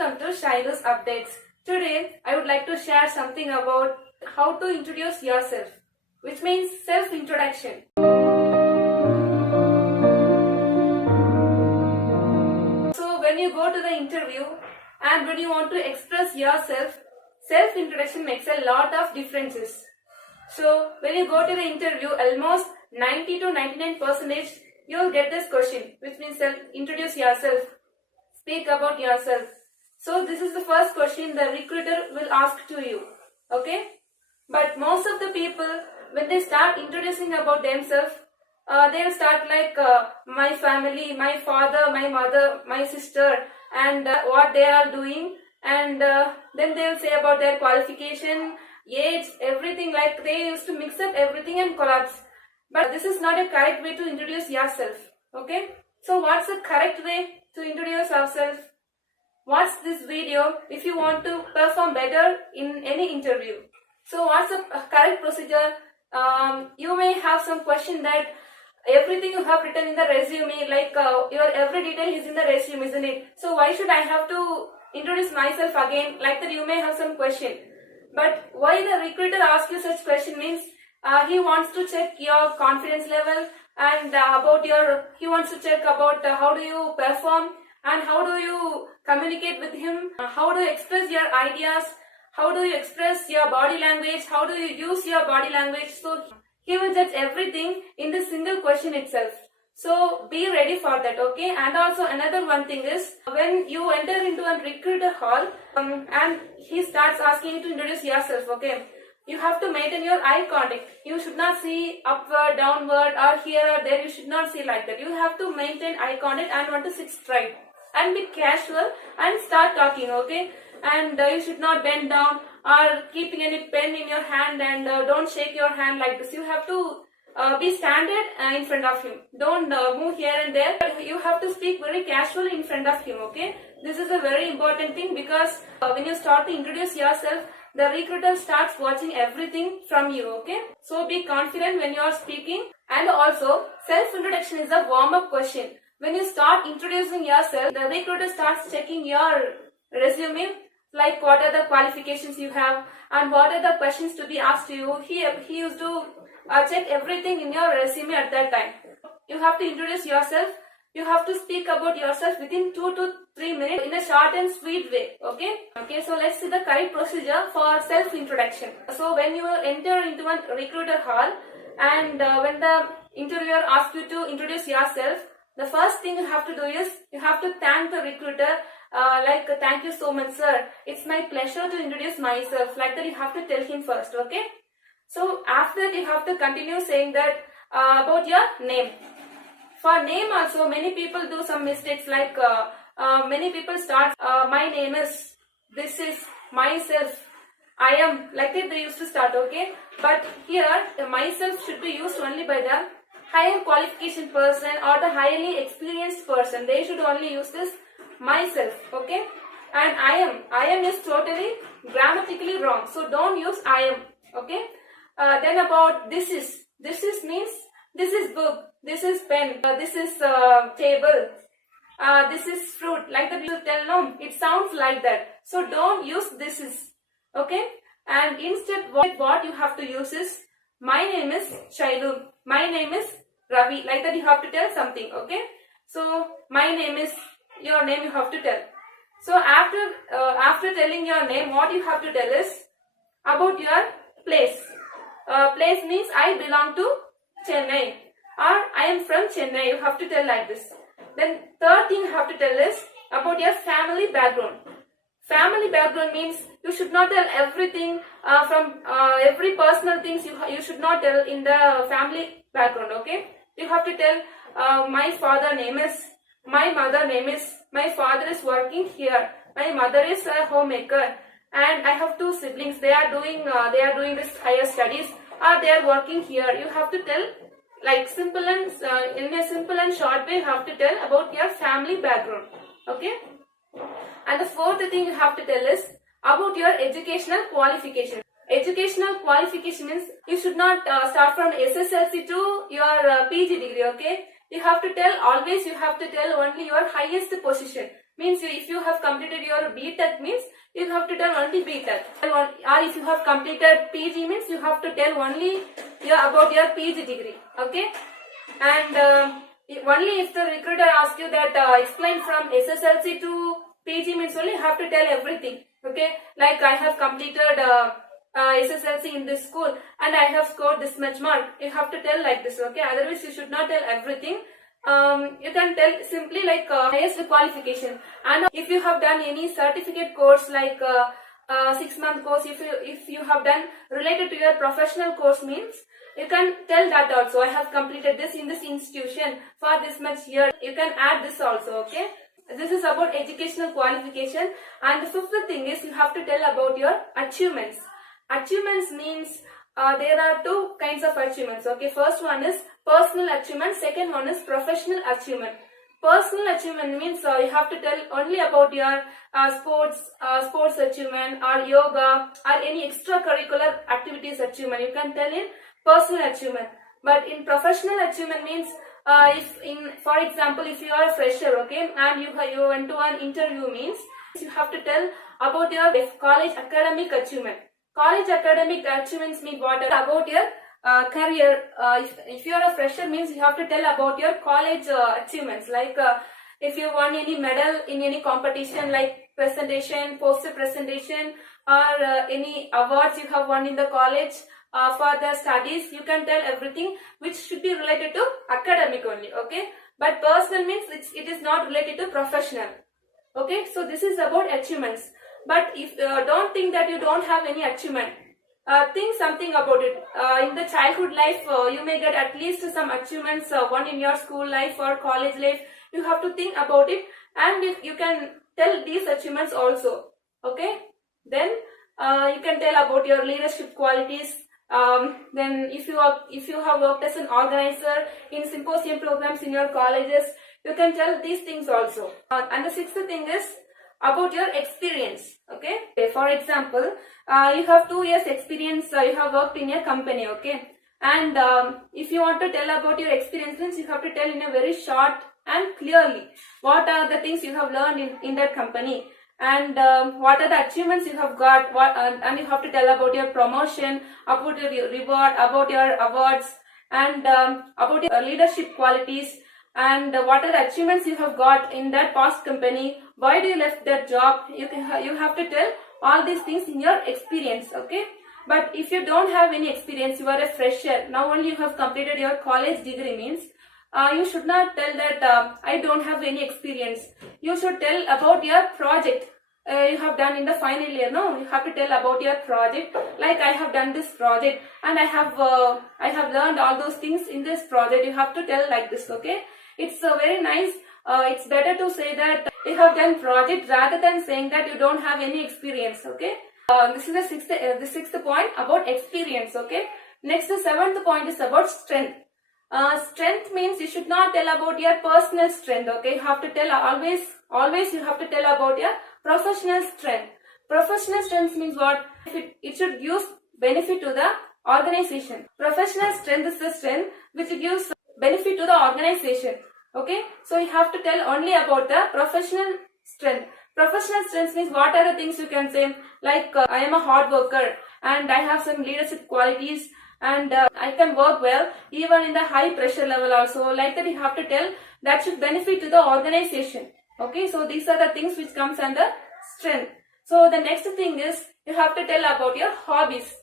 Welcome to Shailu's Updates. Today, I would like to share something about how to introduce yourself, which means self-introduction. So, when you go to the interview and when you want to express yourself, self-introduction makes a lot of differences. So, when you go to the interview, almost 90 to 99% you will get this question, which means introduce yourself, speak about yourself. So, this is the first question the recruiter will ask to you. Okay? But most of the people, when they start introducing about themselves, they'll start like my family, my father, my mother, my sister, and what they are doing, and then they'll say about their qualification, age, everything. Like they used to mix up everything and collapse. But this is not a correct way to introduce yourself. Okay? So what's the correct way to introduce ourselves? Watch this video if you want to perform better in any interview. So what's the correct procedure? You may have some question that everything you have written in the resume, like your every detail is in the resume, isn't it? So why should I have to introduce myself again? Like that you may have some question. But why the recruiter asks you such question means he wants to check your confidence level and he wants to check about how do you perform and how do you communicate with him, how do you express your ideas, how do you express your body language, how do you use your body language. So he will judge everything in this single question itself. So be ready for that, okay? And also another one thing is when you enter into a recruiter hall and he starts asking you to introduce yourself, okay? You have to maintain your eye contact. You should not see upward, downward, or here or there. You should not see like that. You have to maintain eye contact and want to sit straight and be casual and start talking, okay? And you should not bend down or keeping any pen in your hand, and don't shake your hand like this. You have to be standard in front of him. Don't move here and there. You have to speak very casually in front of him, okay? This is a very important thing because when you start to introduce yourself, the recruiter starts watching everything from you, okay? So be confident when you are speaking. And also, self-introduction is a warm-up question. When you start introducing yourself, the recruiter starts checking your resume, like what are the qualifications you have and what are the questions to be asked to you. He used to check everything in your resume at that time. You have to introduce yourself. You have to speak about yourself within 2 to 3 minutes in a short and sweet way. Okay? Okay, so let's see the correct procedure for self-introduction. So when you enter into a recruiter hall and when the interviewer asks you to introduce yourself, the first thing you have to do is you have to thank the recruiter. Thank you so much, sir. It's my pleasure to introduce myself. Like that you have to tell him first. Okay? So after that you have to continue saying that about your name. For name also, many people do some mistakes, like many people start, my name is, this is, myself, I am, like that they used to start, okay? But here, the myself should be used only by the higher qualification person or the highly experienced person. They should only use this myself, okay? And I am is totally grammatically wrong, so don't use I am, okay? Then about this is means this is book, this is pen, this is table, this is fruit. Like that you tell, no, it sounds like that. So don't use this is, okay? And instead what you have to use is, my name is Shailu, my name is Ravi. Like that you have to tell something, okay? So my name is, your name you have to tell. So after telling your name, what you have to tell is about your place. Place means I belong to Chennai or I am from Chennai. You have to tell like this. Then third thing you have to tell is about your family background. Family background means you should not tell everything from every personal things you should not tell in the family background, okay? You have to tell my father name is, my mother name is, my father is working here, my mother is a homemaker, and I have 2 siblings. They are doing this higher studies or they are working here. You have to tell like simple and in a simple and short way. You have to tell about your family background, okay? And the fourth thing you have to tell is about your educational qualification. Educational qualification means you should not start from SSLC to your PG degree, okay? You have to tell, always you have to tell only your highest position. Means if you have completed your B.Tech means you have to tell only B.Tech. Or if you have completed PG means you have to tell only about your PG degree. Okay. And only if the recruiter asks you that explain from SSLC to PG means only you have to tell everything. Okay. Like I have completed SSLC in this school and I have scored this much mark. You have to tell like this. Okay. Otherwise you should not tell everything. You can tell simply like highest qualification. And if you have done any certificate course like 6-month course, if you have done related to your professional course means you can tell that also. I have completed this in this institution for this much year. You can add this also. Okay. This is about educational qualification. And the fifth thing is you have to tell about your achievements. Achievements means there are two kinds of achievements. Okay. First one is personal achievement. Second one is professional achievement. Personal achievement means you have to tell only about your sports achievement or yoga or any extracurricular activities achievement. You can tell in personal achievement. But in professional achievement means for example, if you are a fresher, okay, and you went to an interview means you have to tell about your college academic achievement. College academic achievements mean what? About your career. If you are a fresher means you have to tell about your college achievements, like if you won any medal in any competition like presentation, poster presentation, or any awards you have won in the college for the studies, you can tell everything which should be related to academic only. Okay. But personal means it is not related to professional. Okay. So this is about achievements. But if don't think that you don't have any achievement. Think something about it. In the childhood life, you may get at least some achievements, one in your school life or college life. You have to think about it, and if you can tell these achievements also. Okay. Then you can tell about your leadership qualities. Then if you have worked as an organizer in symposium programs in your colleges, you can tell these things also. And the sixth thing is about your experience. Okay. For example, you have 2 years experience, you have worked in a company. Okay. And if you want to tell about your experience, you have to tell in a very short and clearly what are the things you have learned in that company, and what are the achievements you have got, and you have to tell about your promotion, about your reward, about your awards, and about your leadership qualities, and what are the achievements you have got in that past company, why do you left that job. You have to tell all these things in your experience. Okay. But if you don't have any experience, you are a fresher, now only you have completed your college degree means you should not tell that I don't have any experience. You should tell about your project you have done in the final year. No, you have to tell about your project, like I have done this project and I have learned all those things in this project. You have to tell like this. Okay. It's very nice. It's better to say that you have done project rather than saying that you don't have any experience. Okay. This is the sixth point about experience. Okay. Next, the seventh point is about strength. Strength means you should not tell about your personal strength. Okay. You have to tell always you have to tell about your professional strength. Professional strength means what? It should give benefit to the organization. Professional strength is the strength which gives benefit to the organization. Okay. So you have to tell only about the professional strength. Professional strength means what are the things you can say, like I am a hard worker and I have some leadership qualities, and I can work well even in the high pressure level also. Like that you have to tell, that should benefit to the organization. Okay. So these are the things which comes under strength. So the next thing is you have to tell about your hobbies.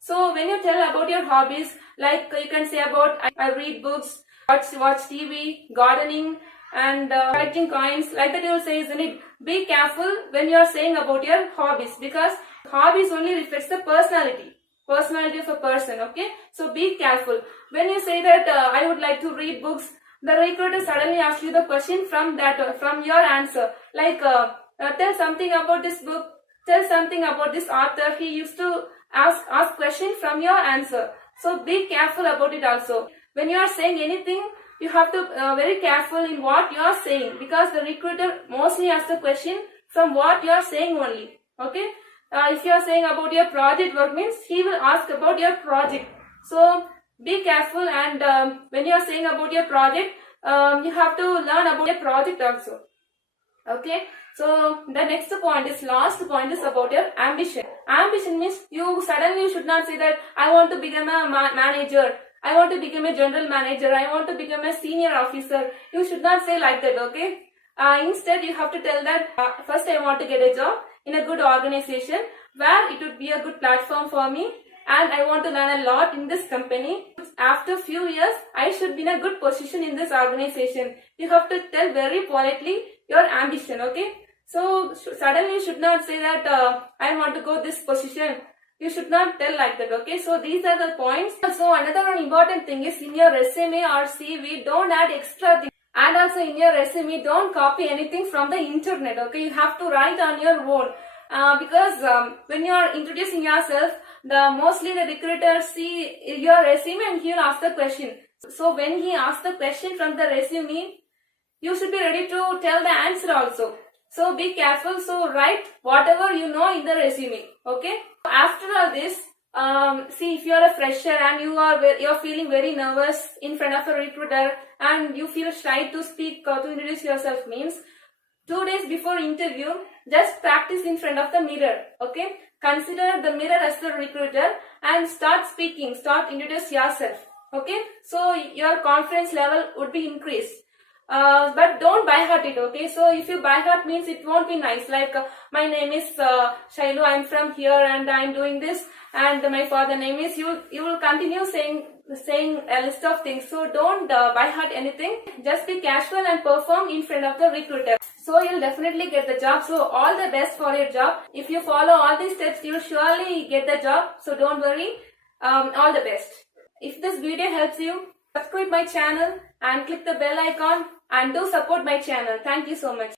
So when you tell about your hobbies, like you can say about I read books, watch TV, gardening, and collecting coins. Like that you will say, isn't it? Be careful when you are saying about your hobbies, because hobbies only reflects the personality of a person. Okay. So be careful. When you say that I would like to read books, the recruiter suddenly asks you the question from your answer. Like tell something about this book, tell something about this author. He used to ask question from your answer. So be careful about it also. When you are saying anything, you have to very careful in what you are saying, because the recruiter mostly asks the question from what you are saying only. Okay. If you are saying about your project work means he will ask about your project. So be careful, and when you are saying about your project, you have to learn about your project also. Okay, so the next point is, last point is about your ambition. Ambition means you suddenly should not say that I want to become a manager, I want to become a general manager, I want to become a senior officer. You should not say like that, okay? Instead, you have to tell that first I want to get a job in a good organization where it would be a good platform for me, and I want to learn a lot in this company. After few years, I should be in a good position in this organization. You have to tell very politely your ambition, okay? So suddenly you should not say that I want to go this position. You should not tell like that, okay? So these are the points. So another one important thing is, in your resume or CV, don't add extra things. And also in your resume, don't copy anything from the internet, okay? You have to write on your own. Because when you are introducing yourself, mostly the recruiters see your resume and he will ask the question. So when he asks the question from the resume, you should be ready to tell the answer also. So be careful. So write whatever you know in the resume. Okay. After all this, see, if you are a fresher and you're feeling very nervous in front of a recruiter and you feel shy to speak or to introduce yourself, means 2 days before interview, just practice in front of the mirror. Okay. Consider the mirror as the recruiter and start speaking. Start introduce yourself. Okay. So your confidence level would be increased. But don't by heart it, okay? So if you by heart, means it won't be nice. Like my name is Shailu, I'm from here and I'm doing this, and my father name is, you will continue saying a list of things. So don't by heart anything. Just be casual and perform in front of the recruiter. So you'll definitely get the job. So all the best for your job. If you follow all these steps, you'll surely get the job. So don't worry. All the best. If this video helps you, subscribe my channel and click the bell icon and do support my channel. Thank you so much.